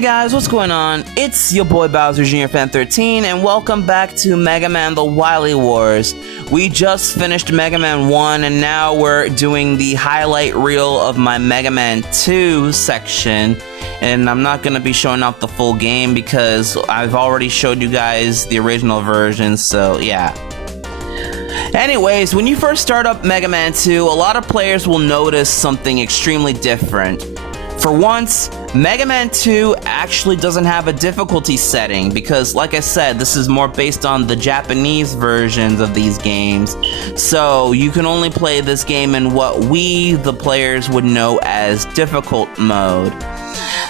Hey guys, what's going on? It's your boy Bowser Jr. Fan 13, and welcome back to Mega Man The Wily Wars. We just finished Mega Man 1, and now we're doing the highlight reel of my Mega Man 2 section. And I'm not going to be showing off the full game because I've already showed you guys the original version, so yeah. Anyways, when you first start up Mega Man 2, a lot of players will notice something extremely different. For once, Mega Man 2 actually doesn't have a difficulty setting because, like I said, this is more based on the Japanese versions of these games. So you can only play this game in what we, the players, would know as difficult mode.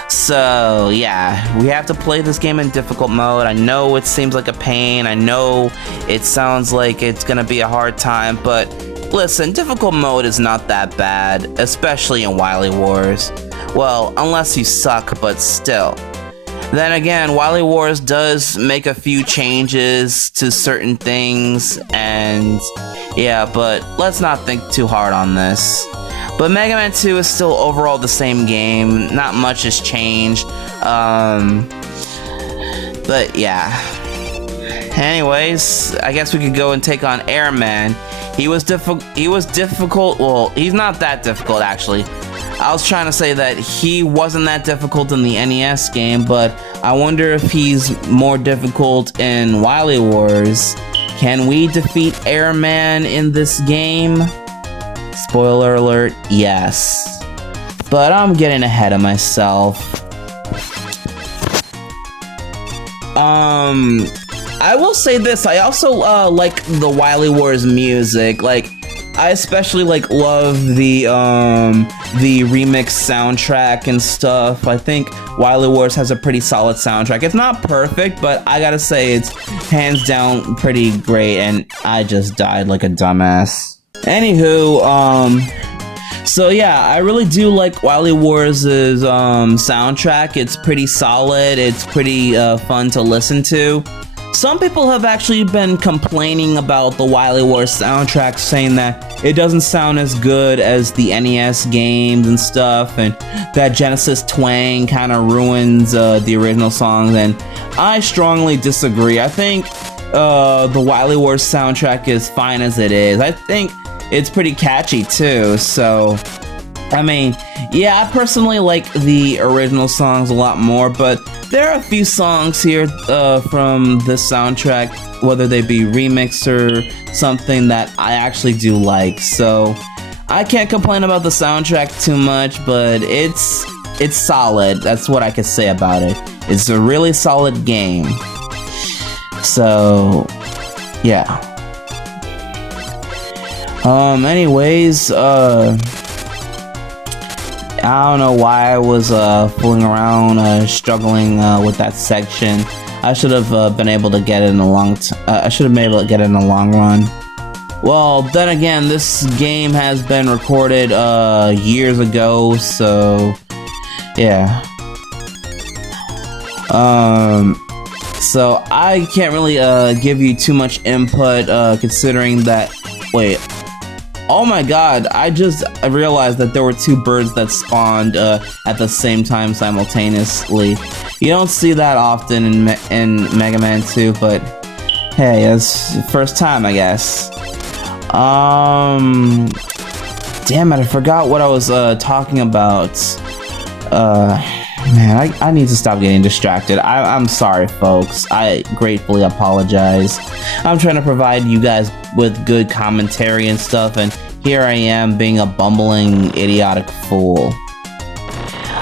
So yeah, we have to play this game in difficult mode. I know it seems like a pain. I know it sounds like it's gonna be a hard time, but listen, difficult mode is not that bad, especially in Wily Wars. Well, unless you suck, but still. Then again, Wily Wars does make a few changes to certain things, and yeah, but let's not think too hard on this. But Mega Man 2 is still overall the same game, not much has changed, but yeah. Anyways, I guess we could go and take on Airman. He was difficult, well, he's not that difficult actually. I was trying to say that he wasn't that difficult in the NES game, but I wonder if he's more difficult in Wily Wars. Can we defeat Airman in this game? Spoiler alert, yes. But I'm getting ahead of myself. I will say this, I also like the Wily Wars music. Like, I especially love the remix soundtrack and stuff. I think Wily Wars has a pretty solid soundtrack. It's not perfect, but I gotta say it's hands down pretty great, and I just died like a dumbass. Anywho, so yeah, I really do like Wily Wars' soundtrack. It's pretty solid, it's pretty fun to listen to. Some people have actually been complaining about the Wily Wars soundtrack, saying that it doesn't sound as good as the NES games and stuff, and that Genesis twang kind of ruins the original songs, and I strongly disagree. I think the Wily Wars soundtrack is fine as it is. I think it's pretty catchy too, so I mean, yeah, I personally like the original songs a lot more, but there are a few songs here from this soundtrack, whether they be remix or something, that I actually do like. So I can't complain about the soundtrack too much, but it's solid. That's what I can say about it. It's a really solid game. So yeah. Anyways, I don't know why I was fooling around, struggling with that section. I should have been able to get it in a long run. Well, then again, this game has been recorded years ago, so yeah. So I can't really give you too much input, considering that. Wait. Oh my god, I realized that there were two birds that spawned at the same time simultaneously. You don't see that often in Mega Man 2, but hey, it's the first time, I guess. Damn it, I forgot what I was talking about. Man, I need to stop getting distracted. I'm sorry, folks. I gratefully apologize. I'm trying to provide you guys with good commentary and stuff, and here I am being a bumbling, idiotic fool.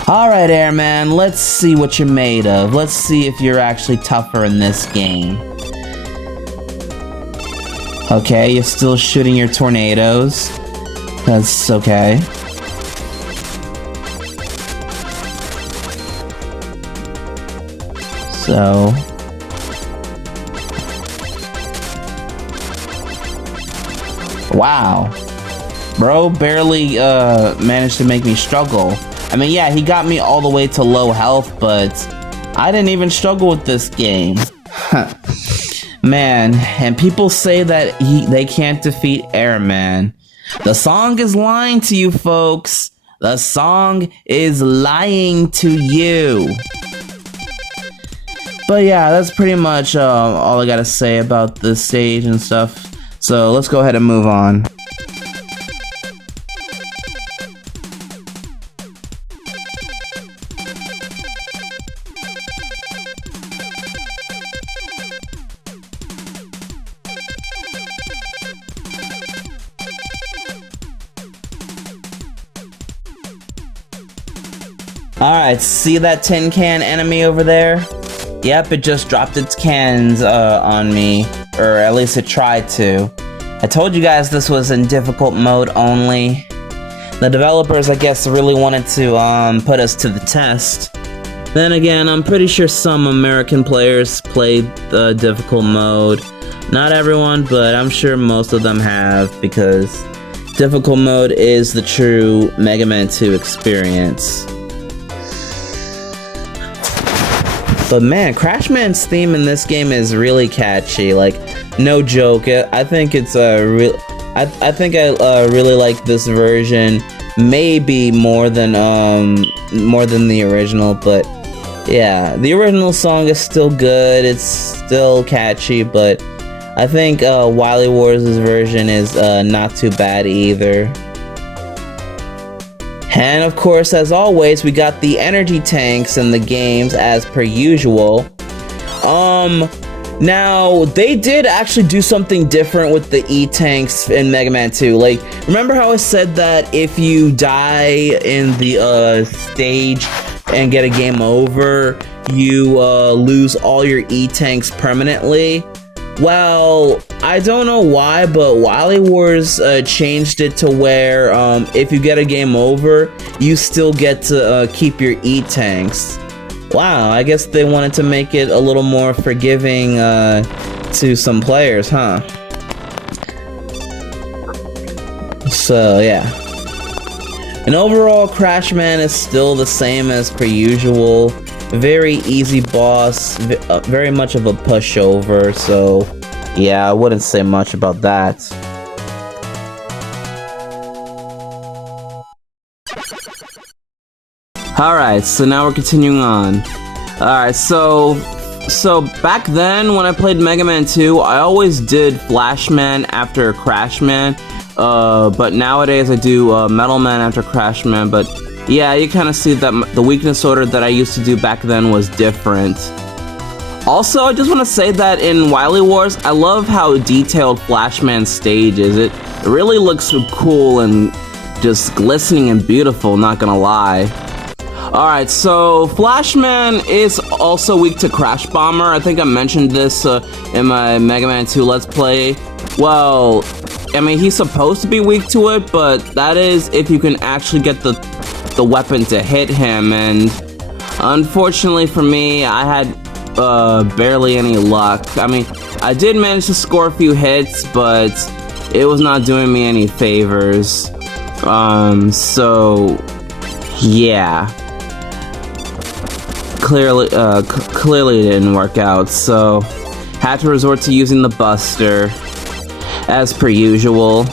Alright, Airman, let's see what you're made of. Let's see if you're actually tougher in this game. Okay, you're still shooting your tornadoes. That's okay. So wow, bro barely managed to make me struggle. I mean, yeah, he got me all the way to low health, but I didn't even struggle with this game. Man, and people say that they can't defeat Airman. The song is lying to you, folks. The song is lying to you. But yeah, that's pretty much all I gotta say about this stage and stuff. So let's go ahead and move on. Alright, see that tin can enemy over there? Yep, it just dropped its cans on me, or at least it tried to. I told you guys this was in difficult mode only. The developers, I guess, really wanted to put us to the test. Then again, I'm pretty sure some American players played the difficult mode. Not everyone, but I'm sure most of them have, because difficult mode is the true Mega Man 2 experience. But man, Crash Man's theme in this game is really catchy. Like, no joke. I think it's I think I really like this version, maybe more than the original. But yeah, the original song is still good. It's still catchy, but I think Wily Wars' version is not too bad either. And of course, as always, we got the energy tanks in the games as per usual. Now, they did actually do something different with the E-tanks in Mega Man 2. Like, remember how I said that if you die in the stage and get a game over, you lose all your E-tanks permanently? Well, I don't know why, but Wily Wars changed it to where if you get a game over, you still get to keep your E-tanks. Wow, I guess they wanted to make it a little more forgiving to some players, huh? So, yeah. And overall, Crash Man is still the same as per usual. Very easy boss, very much of a pushover, so yeah, I wouldn't say much about that. Alright, so now we're continuing on. Alright, so back then when I played Mega Man 2, I always did Flash Man after Crash Man, but nowadays I do Metal Man after Crash Man, but yeah, you kind of see that the weakness order that I used to do back then was different. Also, I just want to say that in Wily Wars, I love how detailed Flash Man's stage is. It really looks cool and just glistening and beautiful, not gonna lie. Alright, so Flash Man is also weak to Crash Bomber. I think I mentioned this in my Mega Man 2 Let's Play. Well, I mean, he's supposed to be weak to it, but that is if you can actually get the weapon to hit him, and unfortunately for me, I had barely any luck. I mean, I did manage to score a few hits, but it was not doing me any favors. So yeah, clearly it didn't work out, so had to resort to using the Buster as per usual.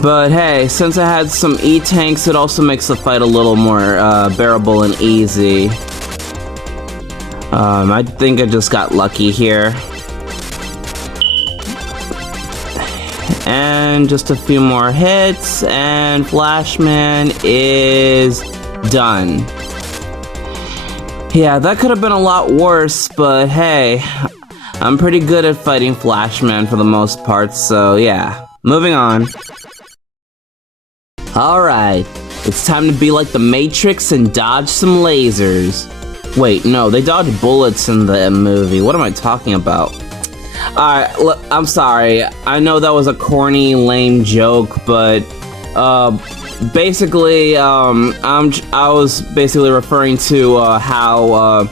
But hey, since I had some E-tanks, it also makes the fight a little more bearable and easy. I think I just got lucky here. And just a few more hits, and Flash Man is done. Yeah, that could have been a lot worse, but hey, I'm pretty good at fighting Flash Man for the most part, so yeah. Moving on. Alright, it's time to be like the Matrix and dodge some lasers. Wait, no, they dodge bullets in the movie. What am I talking about? Alright, look, I'm sorry. I know that was a corny, lame joke, but basically, I was basically referring to how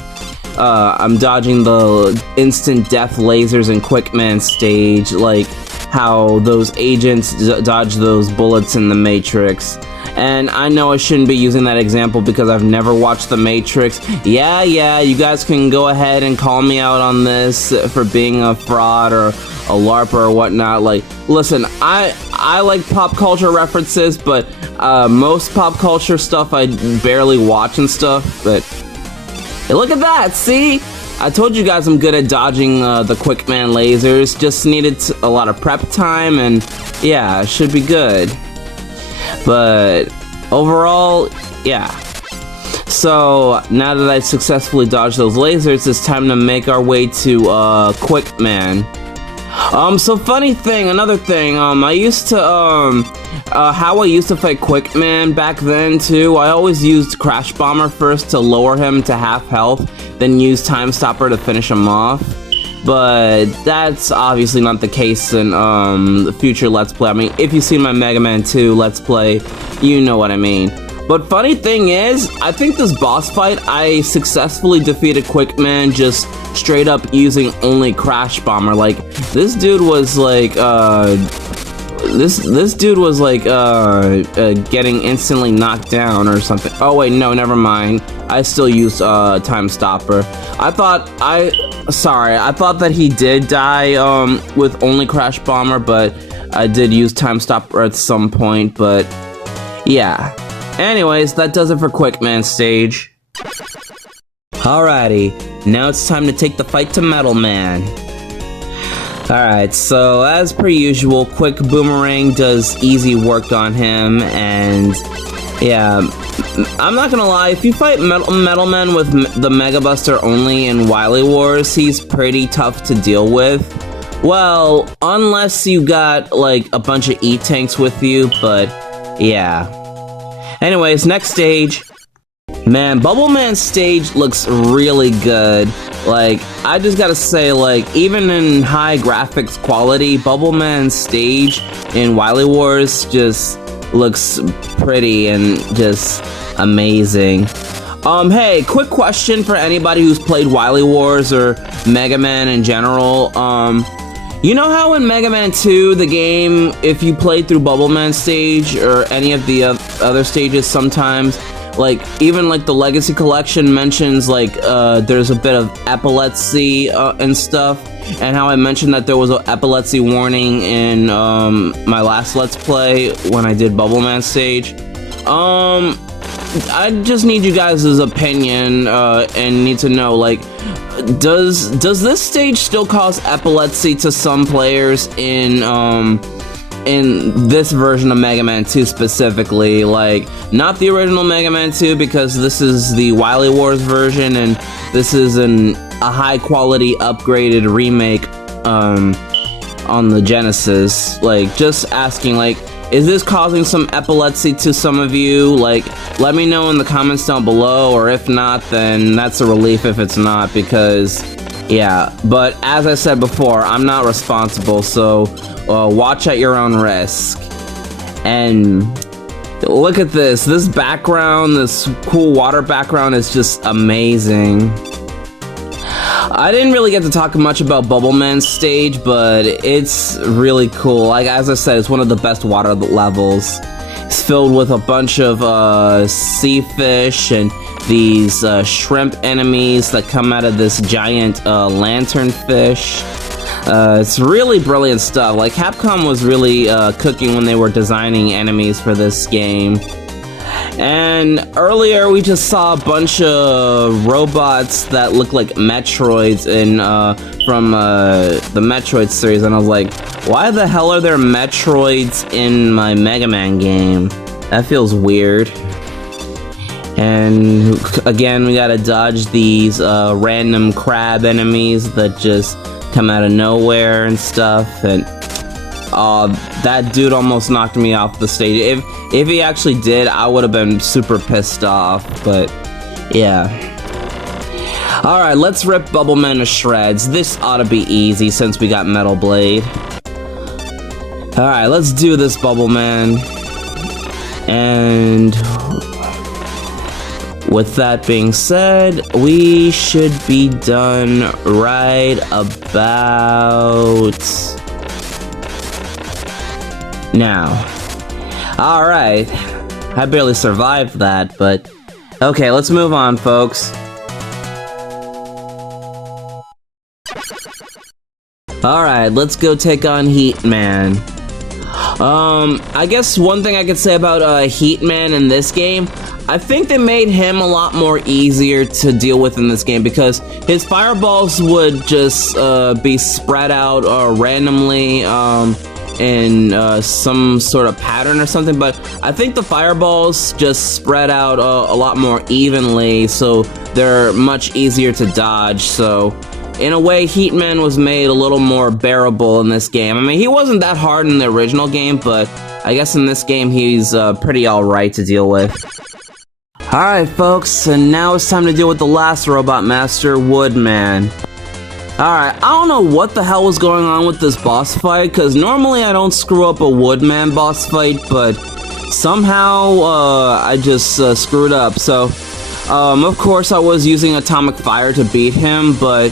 I'm dodging the instant death lasers in Quickman stage, like how those agents dodge those bullets in the Matrix. And I know I shouldn't be using that example because I've never watched The Matrix. Yeah, you guys can go ahead and call me out on this for being a fraud or a LARPer or whatnot. Like, listen, I like pop culture references, but most pop culture stuff I barely watch and stuff, but Hey, look at that, see? I told you guys I'm good at dodging the quick man lasers. Just needed a lot of prep time, and yeah, it should be good. But overall, yeah. So now that I successfully dodged those lasers, it's time to make our way to quick man. So funny thing, another thing, I used to how I used to fight quick man back then too. I always used Crash Bomber first to lower him to half health, then use Time Stopper to finish him off. But that's obviously not the case in the future Let's Play. I mean, if you've seen my Mega Man 2 Let's Play, you know what I mean. But funny thing is, I think this boss fight, I successfully defeated Quick Man just straight up using only Crash Bomber. Like, this dude was like, this dude was like, getting instantly knocked down or something. Oh wait, no, never mind. I still used, Time Stopper. I thought that he did die, with only Crash Bomber, but I did use Time Stopper at some point, but yeah. Anyways, that does it for Quick Man stage. Alrighty, now it's time to take the fight to Metal Man. Alright, so as per usual, Quick Boomerang does easy work on him, and yeah, I'm not gonna lie, if you fight Metal Man with the Mega Buster only in Wily Wars, he's pretty tough to deal with. Well, unless you got like a bunch of E-Tanks with you, but yeah. Anyways, next stage. Man, Bubble Man's stage looks really good. Like, I just gotta say, like, even in high graphics quality, Bubble Man's stage in Wily Wars just looks pretty and just amazing. Hey, quick question for anybody who's played Wily Wars or Mega Man in general. You know how in Mega Man 2, the game, if you played through Bubble Man stage or any of the other stages sometimes, like, even like the Legacy Collection mentions like, there's a bit of epilepsy and stuff, and how I mentioned that there was an epilepsy warning in my last Let's Play when I did Bubble Man stage. I just need you guys' opinion and need to know, like, does this stage still cause epilepsy to some players in this version of Mega Man 2 specifically? Like, not the original Mega Man 2, because this is the Wily Wars version, and this is a high quality upgraded remake on the Genesis. Like, just asking, like, is this causing some epilepsy to some of you? Like, let me know in the comments down below, or if not, then that's a relief if it's not, because, yeah. But as I said before, I'm not responsible, so watch at your own risk. And look at this background, this cool water background is just amazing. I didn't really get to talk much about Bubble Man's stage, but it's really cool. Like, as I said, it's one of the best water levels. It's filled with a bunch of sea fish and these shrimp enemies that come out of this giant lantern fish. It's really brilliant stuff. Like, Capcom was really cooking when they were designing enemies for this game. And earlier we just saw a bunch of robots that look like Metroids from the Metroid series, and I was like, why the hell are there Metroids in my Mega Man game? That feels weird. And again, we gotta dodge these random crab enemies that just come out of nowhere and stuff, and that dude almost knocked me off the stage. If he actually did, I would have been super pissed off, but yeah. Alright, let's rip Bubble Man to shreds. This ought to be easy since we got Metal Blade. Alright, let's do this, Bubble Man. And with that being said, we should be done right about now. Alright, I barely survived that, but okay, let's move on, folks. Alright, let's go take on Heat Man. I guess one thing I could say about Heatman in this game, I think they made him a lot more easier to deal with in this game because his fireballs would just be spread out randomly in some sort of pattern or something, but I think the fireballs just spread out a lot more evenly, so they're much easier to dodge. So in a way, Heatman was made a little more bearable in this game. I mean, he wasn't that hard in the original game, but I guess in this game he's pretty alright to deal with. Alright folks, and now it's time to deal with the last Robot Master, Woodman. Alright, I don't know what the hell was going on with this boss fight, because normally I don't screw up a Woodman boss fight, but somehow I just screwed up. So, of course I was using Atomic Fire to beat him, but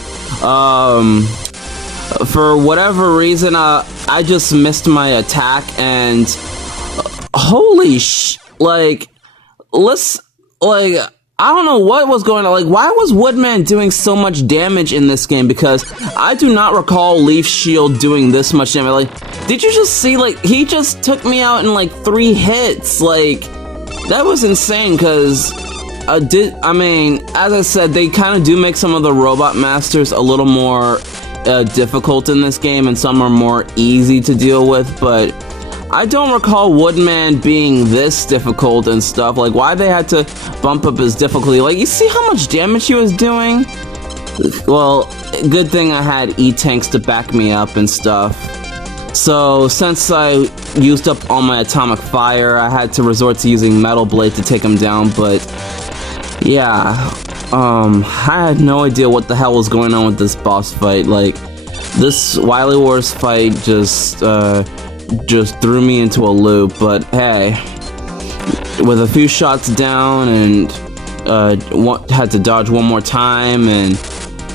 for whatever reason I just missed my attack, and holy I don't know what was going on. Like, why was Woodman doing so much damage in this game? Because I do not recall Leaf Shield doing this much damage. Like, did you just see, like, he just took me out in, like, 3 hits. Like, that was insane, because, I mean, as I said, they kind of do make some of the Robot Masters a little more difficult in this game, and some are more easy to deal with, but I don't recall Woodman being this difficult and stuff. Like, why they had to bump up his difficulty. Like, you see how much damage he was doing? Well, good thing I had E-Tanks to back me up and stuff. So, since I used up all my Atomic Fire, I had to resort to using Metal Blade to take him down, but yeah, I had no idea what the hell was going on with this boss fight. Like, this Wily Wars fight just threw me into a loop, but hey, with a few shots down and had to dodge one more time, and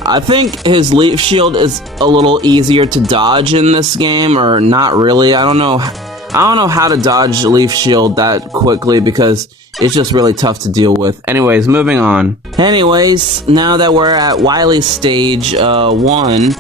I think his Leaf Shield is a little easier to dodge in this game, or not really. I don't know how to dodge Leaf Shield that quickly because it's just really tough to deal with. Anyways, moving on. Anyways, now that we're at Wily Stage 1,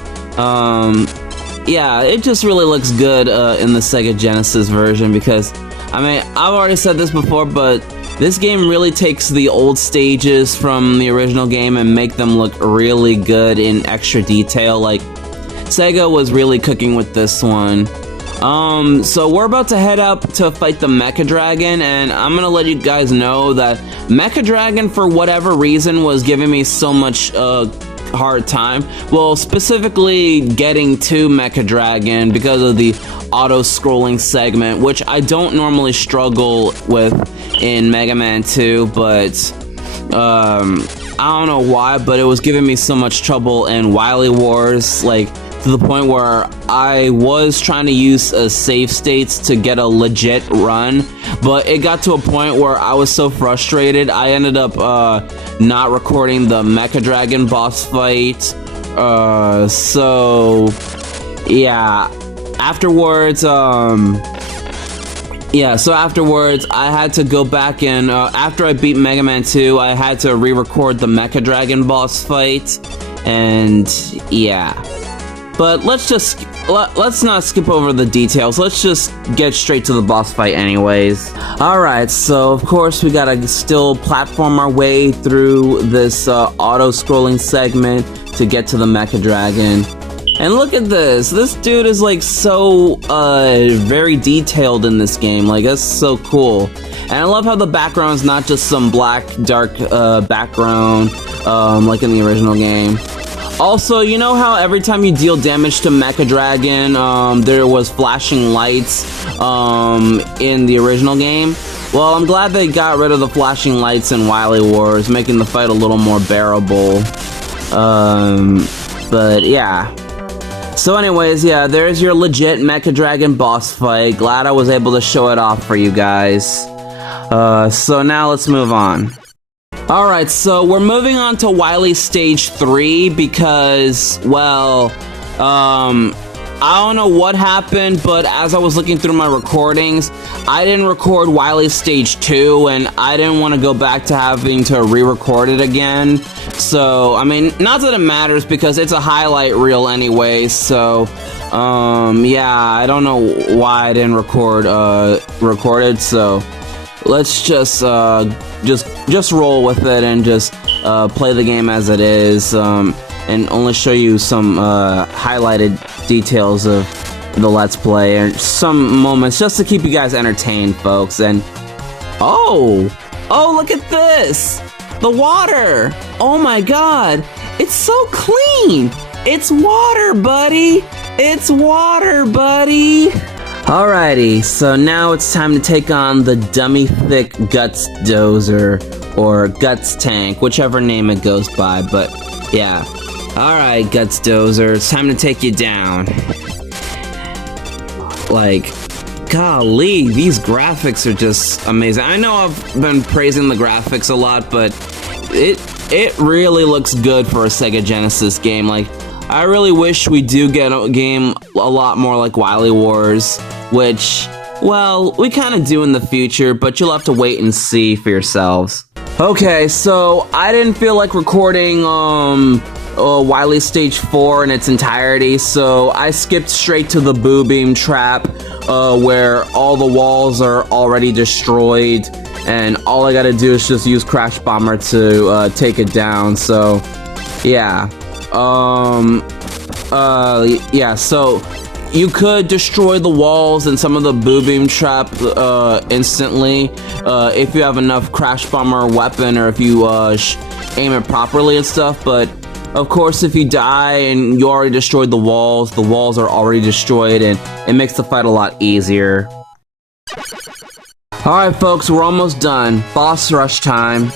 yeah, it just really looks good in the Sega Genesis version because, I mean, I've already said this before, but this game really takes the old stages from the original game and make them look really good in extra detail. Like, Sega was really cooking with this one. So we're about to head up to fight the Mecha Dragon, and I'm gonna let you guys know that Mecha Dragon, for whatever reason, was giving me so much hard time. Well, specifically getting to Mecha Dragon because of the auto-scrolling segment, which I don't normally struggle with in Mega Man 2, but I don't know why, but it was giving me so much trouble in Wily Wars, like, to the point where I was trying to use save states to get a legit run, but it got to a point where I was so frustrated, I ended up not recording the Mecha Dragon boss fight. So yeah, afterwards, I had to go back and after I beat Mega Man 2, I had to re-record the Mecha Dragon boss fight, and yeah. But let's not skip over the details. Let's just get straight to the boss fight anyways. Alright, so of course we gotta still platform our way through this auto-scrolling segment to get to the Mecha Dragon. And look at this. This dude is like so very detailed in this game. Like, that's so cool. And I love how the background's not just some black, dark background like in the original game. Also, you know how every time you deal damage to Mecha Dragon, there was flashing lights in the original game? Well, I'm glad they got rid of the flashing lights in Wily Wars, making the fight a little more bearable. But yeah. So anyways, yeah, there's your legit Mecha Dragon boss fight. Glad I was able to show it off for you guys. So now let's move on. Alright, so we're moving on to Wily Stage 3 because, well, I don't know what happened, but as I was looking through my recordings, I didn't record Wily Stage 2, and I didn't want to go back to having to re-record it again. So, I mean, not that it matters because it's a highlight reel anyway, so Yeah, I don't know why I didn't record it, so let's just roll with it and just play the game as it is, and only show you some highlighted details of the Let's Play and some moments just to keep you guys entertained, folks. And oh, look at this! The water! Oh my god! It's so clean! It's water, buddy! It's water, buddy! Alrighty, so now it's time to take on the Dummy Thick Guts Dozer, or Guts Tank, whichever name it goes by, but yeah. Alright, Guts Dozer, it's time to take you down. Like, golly, these graphics are just amazing. I know I've been praising the graphics a lot, but it really looks good for a Sega Genesis game. Like, I really wish we do get a game a lot more like Wily Wars, which, well, we kind of do in the future, but you'll have to wait and see for yourselves. Okay, so I didn't feel like recording Wily Stage 4 in its entirety, so I skipped straight to the Boo Beam Trap, where all the walls are already destroyed, and all I gotta do is just use Crash Bomber to take it down. So yeah, yeah, so you could destroy the walls and some of the Boo Beam Trap instantly if you have enough Crash Bomber weapon, or if you aim it properly and stuff. But of course, if you die and you already destroyed the walls are already destroyed, and it makes the fight a lot easier. Alright folks, we're almost done. Boss rush time.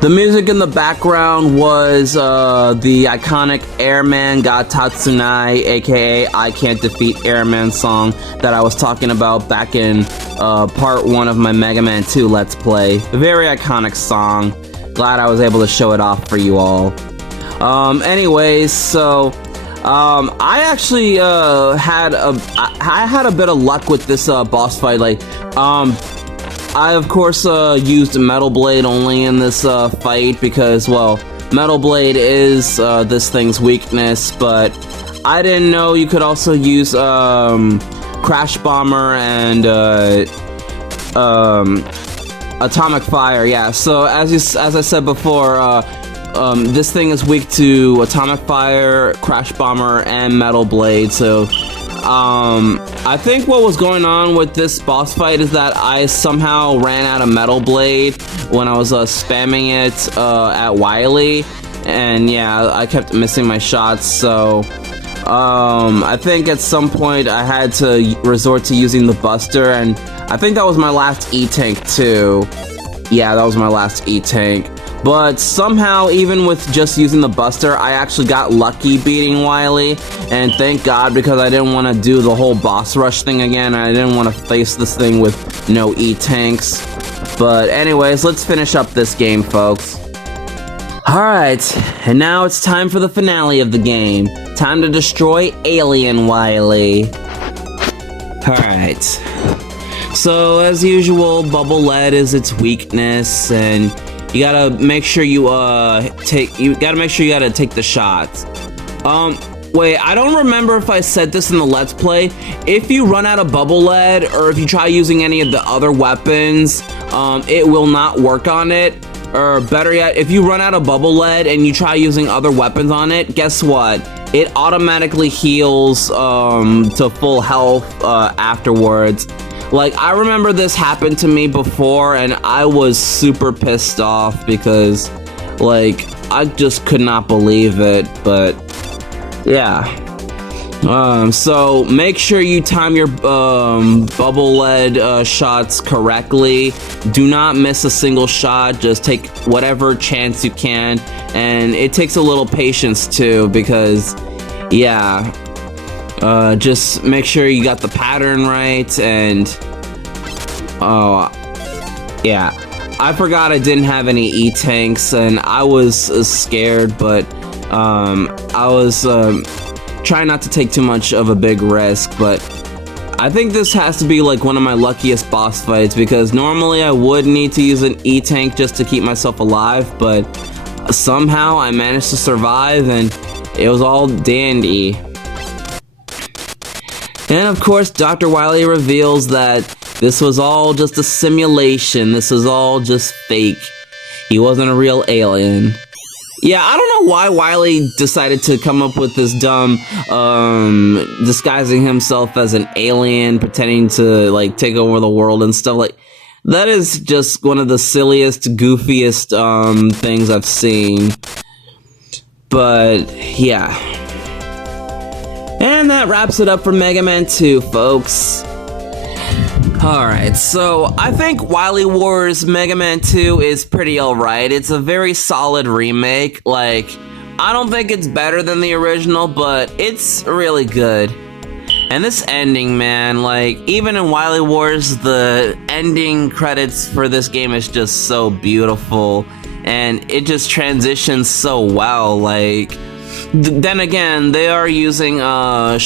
The music in the background was the iconic Airman Ga Tatsunai, aka I Can't Defeat Airman song that I was talking about back in part 1 of my Mega Man 2 Let's Play. A very iconic song. Glad I was able to show it off for you all. Anyways, so I actually had a bit of luck with this boss fight. Like, I of course used Metal Blade only in this fight because, well, Metal Blade is this thing's weakness, but I didn't know you could also use Crash Bomber and Atomic Fire. Yeah, so as I said before, this thing is weak to Atomic Fire, Crash Bomber, and Metal Blade. So I think what was going on with this boss fight is that I somehow ran out of Metal Blade when I was spamming it at Wily, and yeah, I kept missing my shots. So I think at some point I had to resort to using the Buster, and I think that was my last E-Tank too. Yeah, that was my last E-Tank. But somehow, even with just using the Buster, I actually got lucky beating Wily, and thank God, because I didn't want to do the whole boss rush thing again. I didn't want to face this thing with no E-Tanks. But anyways, let's finish up this game, folks. Alright, and now it's time for the finale of the game. Time to destroy Alien Wily. Alright. So, as usual, Bubble Lead is its weakness, and you gotta make sure you take the shots. Wait, I don't remember if I said this in the Let's Play. If you run out of bubble lead, or if you try using any of the other weapons, it will not work on it. Or better yet, if you run out of bubble lead and you try using other weapons on it, guess what? It automatically heals to full health afterwards. Like, I remember this happened to me before, and I was super pissed off because, like, I just could not believe it, but yeah. So make sure you time your bubble lead shots correctly. Do not miss a single shot. Just take whatever chance you can, and it takes a little patience too, because yeah, just make sure you got the pattern right. And oh yeah, I forgot I didn't have any E-tanks, and I was scared, but I was trying not to take too much of a big risk. But I think this has to be like one of my luckiest boss fights, because normally I would need to use an E-tank just to keep myself alive, but somehow I managed to survive, and it was all dandy. And of course, Dr. Wily reveals that this was all just a simulation. This was all just fake. He wasn't a real alien. Yeah, I don't know why Wily decided to come up with this dumb, disguising himself as an alien, pretending to, like, take over the world and stuff. Like, that is just one of the silliest, goofiest, things I've seen. But, yeah. And that wraps it up for Mega Man 2, folks. Alright, so I think Wily Wars Mega Man 2 is pretty alright. It's a very solid remake. Like, I don't think it's better than the original, but it's really good. And this ending, man, like, even in Wily Wars, the ending credits for this game is just so beautiful. And it just transitions so well, like... Then again, they are using a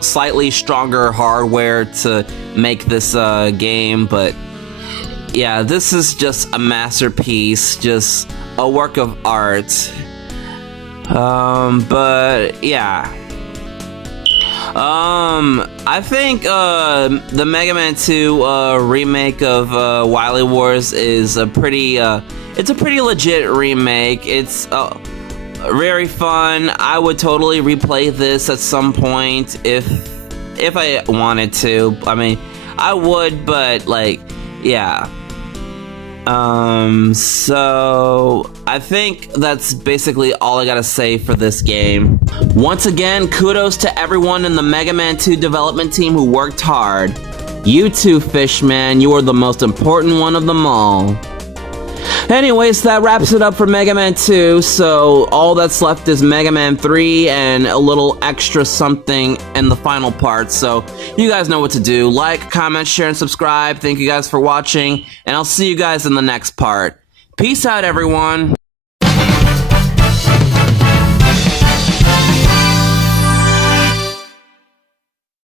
slightly stronger hardware to make this game, but yeah, this is just a masterpiece, just a work of art. But yeah. I think the Mega Man 2 remake of Wily Wars is a pretty it's a pretty legit remake. It's very fun. I would totally replay this at some point if I wanted to. I mean, I would, but like, yeah. So I think that's basically all I gotta say for this game. Once again, kudos to everyone in the Mega Man 2 development team who worked hard. You too, Fishman, you are the most important one of them all. Anyways, that wraps it up for Mega Man 2, so all that's left is Mega Man 3 and a little extra something in the final part, so you guys know what to do. Like, comment, share, and subscribe. Thank you guys for watching, and I'll see you guys in the next part. Peace out, everyone!